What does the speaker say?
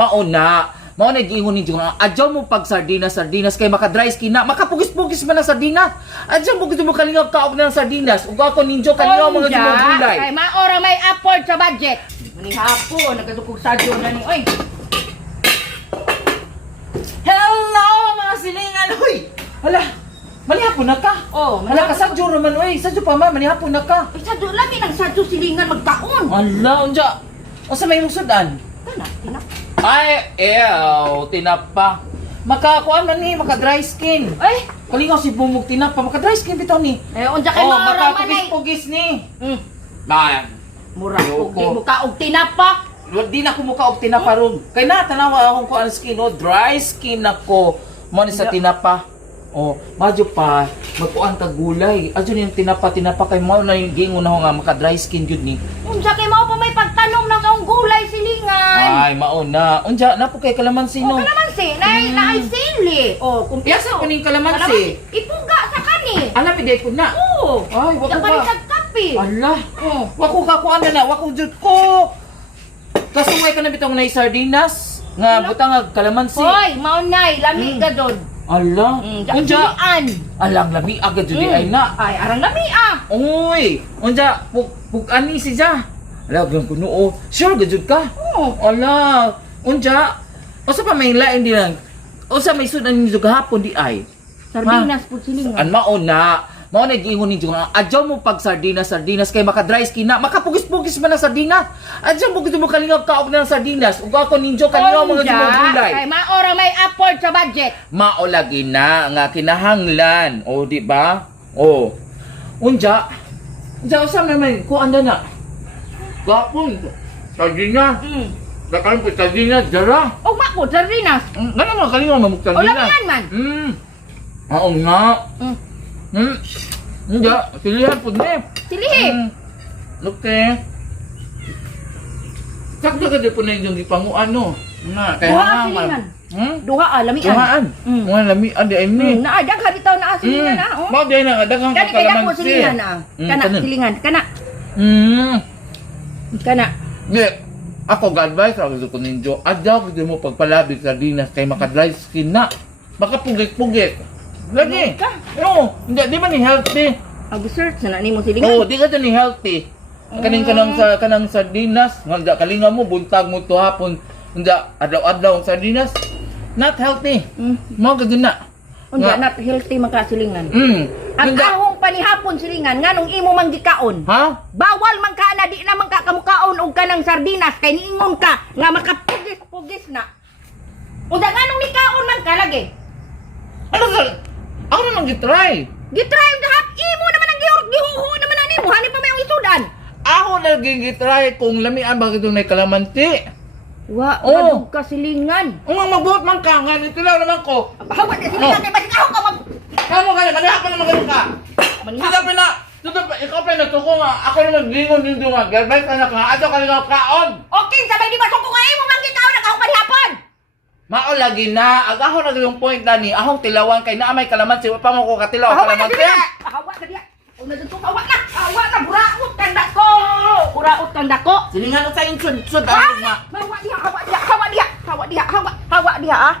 mauna. Mao na giingon ninyo nga adyaw mo pag sardinas kay maka-dry skin na makapugis-pugis man ang sardinas. Adyaw mo gusto mo kalingap kaog ng sardinas ug ako ninyo kalingap mga gimong gulay. Kay maora may afford sa budget. Ni hapon nagkadukog sadyo na ni oy. Hello mga silingan hoy. Hala, manihapon na ka. Oh, hala ka sadyo raman oy. Sadyo pa man manihapon na ka. Sadyo lami nang sadyo silingan magkaon. Hala, unja. Unsa may musudan? Kana, tinap. Ay, tinapa. Makakuan man ni, maka-dry skin. Ay, Kalingaw si bumog tinapa, maka-dry skin bitaw ni. unsa kay maora man ay. Maka-pugis ni. Bayan. Mura og di mo ka og tinapa. Di na ko mukha og tinapa ron. Kay na tanawa akong kuan skin, dry skin ako. Mo ni sa tinapa. Madyo pa, magkuan ka gulay. Adyo yung tinapa kay mo na yung gingon na nga maka-dry skin jud ni. Unsa kay mao pa may pagtanom ng ang gulay silingan. Ay, mauna. Unja na po kay kalamansi no. Kalamansi, naay sili. Kung Piyasa ko ning kalamansi. Ipuga sa kani. Ala piday po na. Oo. Ay, wako ba? Baliktad kape. Ala. Wako ka kuan na, wako jud ko. Kasungay ka na bitong na sardinas nga butang kalamansi. Hoy, maunay, lami ka doon. Ala. Unja. Alang lami agad jud ay na. Ay, arang lami ah. Uy, unja ani siya. Ala gyud kuno o. Sure gud ka? Oo. Ala, unja. Usa pa may lain di lang. Usa may sudan ninyo gahapon di ay. Sardinas pud silingan. An mauna. Mao na giingon ninyo nga adyaw mo pag sardinas kay maka-dry skin na makapugis-pugis man ang sardinas. Adyaw mo gusto mo kalingap kaog ng sardinas ug ako ninyo kalingap mga gimong gulay. Kay maora may afford sa budget. Mao lagi na nga kinahanglan. Di ba? Unja usam naman ko anda na. Gapon sardinas. Dakan po sardinas dara. Mako sardinas. Ngano man kalingap mo sardinas. Lamian man. Oo nga. Unja, pilihan po ni. Silihi. Okay. Sakto ka di po na yung ipanguan no. Na, kaya Duha nga. silingan. Duha lamian. Duhaan. Mga lamian di ay ni. Naadaghan bitaw na silingan na. Mao di na daghang Kani kay kalamansi. dako silingan na. Kana silingan, kana. Kana. Di, ako ga-advise ako ko ninyo. Adyaw ko mo pagpalabig sa dinas kay maka-dry skin na. Baka pugik-pugik. Lagi. Hindi man ni healthy. Ag-search na nimo silingan. Di ka ni healthy. Kaning kanang sardinas, nga kalinga mo buntag mo to hapon. Nga adlaw-adlaw ang sardinas. Not healthy. Mao gud na. Unja not healthy man ka silingan. Ang Nga- ahong panihapon silingan nganong imo man gikaon. Ha? Bawal man ka na di naman ka kamukaon og kanang sardinas kay niingon ka nga makapugis-pugis na. Unja nganong nikaon man ka lagi. Ano sa? Ako naman gitry. Gitry dahat imo naman ang gihuho naman ani mo hani pa may ang isudan. Ako naging gitry kung lamian bakit itong may kalamansi. Wa kadug ka silingan. Umang mabuot man ka nga ito lang naman ko. Hawa na silingan kay basig ako ka mag Kamo ka na, manihapan naman ganun ka. manihap. Ikaw pa natuko nga. Ako naman gingon yung nga. Garbay ka na ka. Ato ka rin kaon. Okay, sabay di ba ko nga imo man gikaon ang ahong panihapon. Mao lagi na. Agaho na yung point na ni. Ahong tilawan kay naamay kalamansi. Pa mo ko katilaw Hawa na kalamansi. diya. Hawa na diya. Una dito hawa na. Hawa na buraot kang dako. Buraot kang dako. Silingan sa insud. Sud. Hawa diha, hawa diha, hawa diha, hawa diha, hawa diha ah.